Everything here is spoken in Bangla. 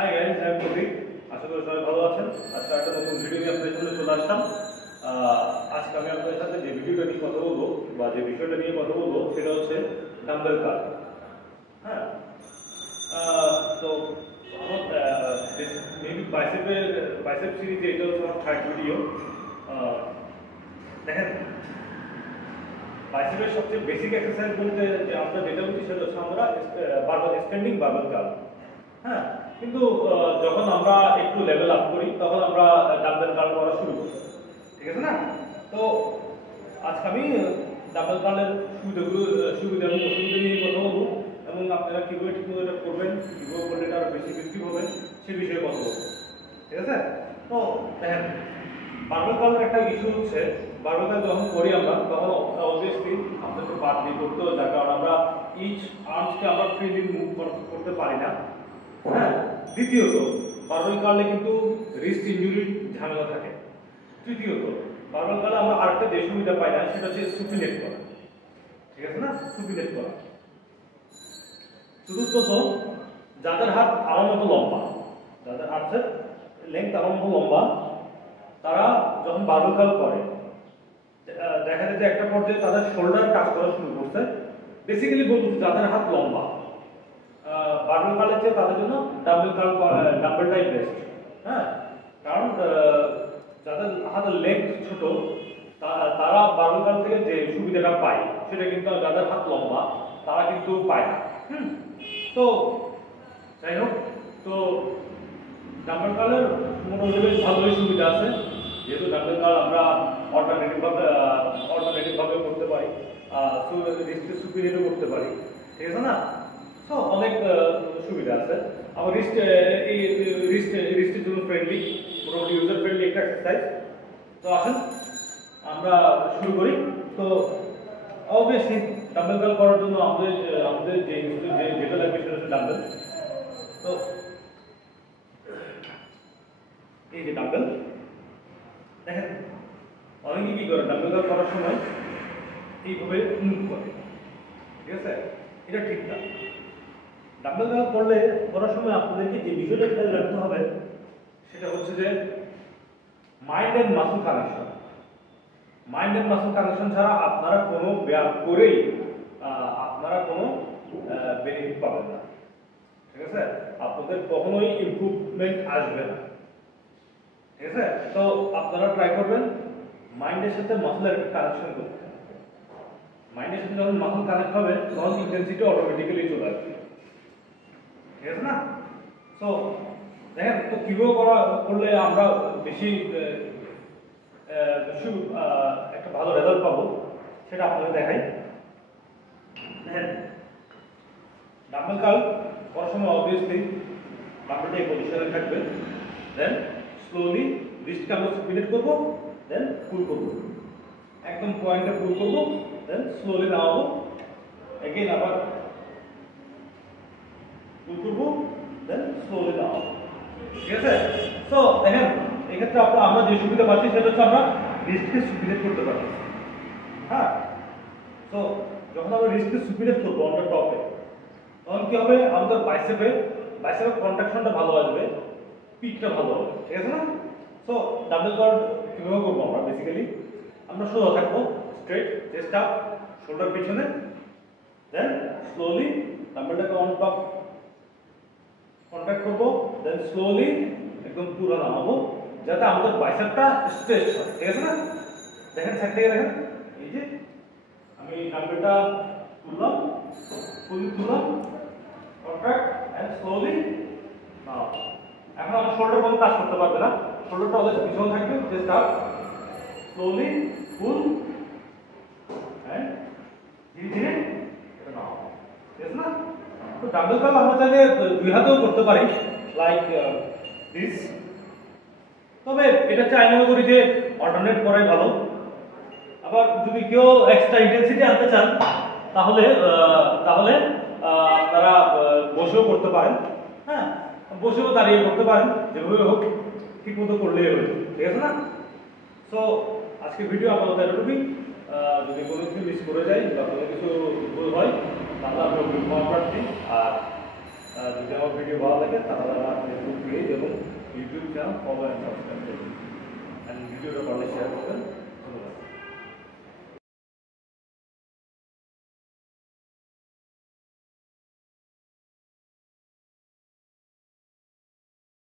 হাই গাইস, আমি প্রতীক। আশা করি সবাই ভালো আছেন। আজকে একটা নতুন ভিডিও নিয়ে আপনাদের সামনে চলে আসলাম। আজকে আমি আপনাদের সাথে যে ভিডিওটা নিয়ে কথা বলবো বা যে বিষয়টা নিয়ে কথা বলবো সেটা হচ্ছে ডাম্বেল কার্ল। হ্যাঁ, তো আমার মেবি বাইসেপ সিরিজে এটা হচ্ছে আমার থার্ড ভিডিও। দেখেন, বাইসেপের সবচেয়ে বেসিক এক্সারসাইজ বলতে যে আমরা যেটা বলছি সেটা হচ্ছে আমরা বারবার স্ট্যান্ডিং বারবার কার্ল। হ্যাঁ, কিন্তু যখন আমরা একটু লেভেল আপ করি তখন আমরা ডাম্বেল কার্ল করা শুরু করি, ঠিক আছে না? তো আজকে আমি ডাম্বেল কার্লের সুবিধা এবং অসুবিধা নিয়ে কথা বলবো এবং আপনারা কীভাবে ঠিকমতো এটা করবেন, কীভাবে করলে এটা আরও বেশি ইফেক্টিভ হবে সে বিষয়ে কথা বলবো, ঠিক আছে? তো দেখেন, বারবার কার্লের একটা ইস্যু হচ্ছে বারবার কার্ল যখন করি আমরা তখন অবভিয়াসলি আমাদেরকে বাদ দিয়ে করতে হয়, যার কারণে আমরা ইচ আর্মসকে আমরা ফ্রিলি মুভ করতে পারি না। হ্যাঁ, দ্বিতীয়ত বারবার কার্লে কিন্তু রিস্ট ইনজুরির ঝামেলা থাকে। তৃতীয়ত বারবার কার্লে আমরা আরেকটা যে সুবিধা পাই না সেটা হচ্ছে সুপিনেট করা, ঠিক আছে না? সুপিনেট করা। চতুর্থত যাদের হাত আমার মতো লম্বা, যাদের হাতের লেন্থ আমার মতো লম্বা, তারা যখন বারবার কার্ল করে দেখা যায় যে একটা পর্যায়ে তাদের শোল্ডার কাজ করা শুরু করছে। বেসিক্যালি বলতে যাদের হাত লম্বা, বারবার কার্লের চেয়ে তাদের জন্য ডাম্বেলটাই বেস্ট। হ্যাঁ, কারণ যাদের হাতের লেগ ছোট তারা বারবার কার্ল থেকে যে সুবিধাটা পায় সেটা কিন্তু যাদের হাত লম্বা তারা কিন্তু পায় না। তো যাই হোক, তো ডাম্বেল কার্লের মোটামুটি বেশ ভালোই সুবিধা আছে, যেহেতু ডাম্বেল কার্ল আমরা অল্টারনেটিভ ভাবে করতে পারি, রিস্টে সুপিরিয়রও করতে পারি, ঠিক আছে না? তো অনেক সুবিধা আছে। আবার রিস্টের জন্য ফ্রেন্ডলি, মোটামুটি ইউজার ফ্রেন্ডলি একটা এক্সারসাইজ। তো আসুন আমরা শুরু করি। তো অবভিয়াসলি ডাম্বেল কার্ল করার জন্য আমাদের যেটা লাগবে সেটা হচ্ছে ডাম্বেল। তো এই যে ডাম্বেল, দেখেন অনেকে কি করে ডাম্বেল কার্ল করার সময় এইভাবে মুভ করে, ঠিক আছে? এটা ঠিক না। ডাম্বেল কার্ল করার সময় আপনাদেরকে যে বিষয়টা খেয়াল রাখতে হবে সেটা হচ্ছে যে mind and muscle connection. Mind and muscle connection ছাড়া আপনারা কোনো ব্যায়াম করেই আপনারা কোনো বেনিফিট পাবেন না, ঠিক আছে? আপনাদের কখনোই ইমপ্রুভমেন্ট আসবে না, ঠিক আছে? তো আপনারা ট্রাই করবেন মাইন্ডের সাথে মাসলের একটা কানেকশন করতে। মাইন্ডের সাথে যখন মাসল কানেক্ট হবে তখন ইন্টেন্সিটি অটোমেটিক্যালি চলে আসবে, ঠিক আছে না? তো দেখেন, তো কীভাবে করলে আমরা বেশি একটা ভালো রেজাল্ট পাবো সেটা আপনাদের দেখাই। দেখেন, ডাম্বেল কার্ল করার সময় অবভিয়াসলি ডাম্বেলটা এই পজিশনে থাকবে, দেন স্লোলি রিস্টকে আমরা সুপিনেট করবো, দেন পুল করবো, একদম পয়েন্টে পুল করবো, দেন স্লোলি নামাবো, এগেইন আবার পুল করবো, দেন স্লোলি নামাবো, ঠিক আছে? তো দেখেন, এক্ষেত্রে আমরা যে সুবিধা পাচ্ছি সেটা হচ্ছে আমরা রিস্টকে সুপিনেট করতে পারি। হ্যাঁ, তো যখন আমরা রিস্টকে সুপিনেট করবো আমরা টপে, তখন কি হবে, আমাদের বাইসেপের কন্ট্রাকশনটা ভালো আসবে, পিকটা ভালো হবে, ঠিক আছে না? সো ডাম্বেল কার্ল কিভাবে করবো আমরা? বেসিক্যালি আমরা সোজা থাকবো, স্ট্রেট, চেস্ট আপ, শোল্ডার পিছনে, দেন স্লোলি ডাম্বেলটাকে অন টপ কন্ট্যাক্ট করবো, দেন স্লোলি একদম পুরো নামাবো যাতে আমাদের বাইসেপটা স্ট্রেচ হয়, ঠিক আছে না? দেখেন সাইড থেকে দেখেন, এই যে আমি ডাম্বেলটা তুললাম, ফুলি তুললাম, কন্ট্যাক্ট এন্ড স্লোলি নামাবো। এখন আমার শোল্ডার কোনো কাজ করতে পারবে না, শোল্ডারটা অলওয়েজ পিছনে থাকবে, chest up, slowly full and ধীরে ধীরে এটা নামাবো, ঠিক আছে না? তো ডাম্বেল কার্ল আমরা চাইলে দুই হাতেও করতে পারি, লাইক দিস। তবে এটা চাই মনে করি যে অল্টারনেট করাই ভালো। আবার যদি কেউ এক্সট্রা ইন্টেন্সিটি আনতে চান তাহলে আপনারা বসেও করতে পারেন। হ্যাঁ, বসেও দাঁড়িয়ে করতে পারেন, যেভাবে হোক ঠিক মতো করলেই হবে, ঠিক আছে না? সো আজকের ভিডিও আপনাদের এতটুকুই। যদি কোনো কিছু মিস করে যাই বা কোনো কিছু ভুল হয় তাহলে আমরা ক্ষমা প্রার্থী। আর যদি আমার ভিডিও ভালো লাগে তাহলে আমার ফেসবুক পেজ এবং YouTube channel follow and subscribe করবেন, অ্যান্ড ভিডিওটা পারলে শেয়ার করবেন। ধন্যবাদ।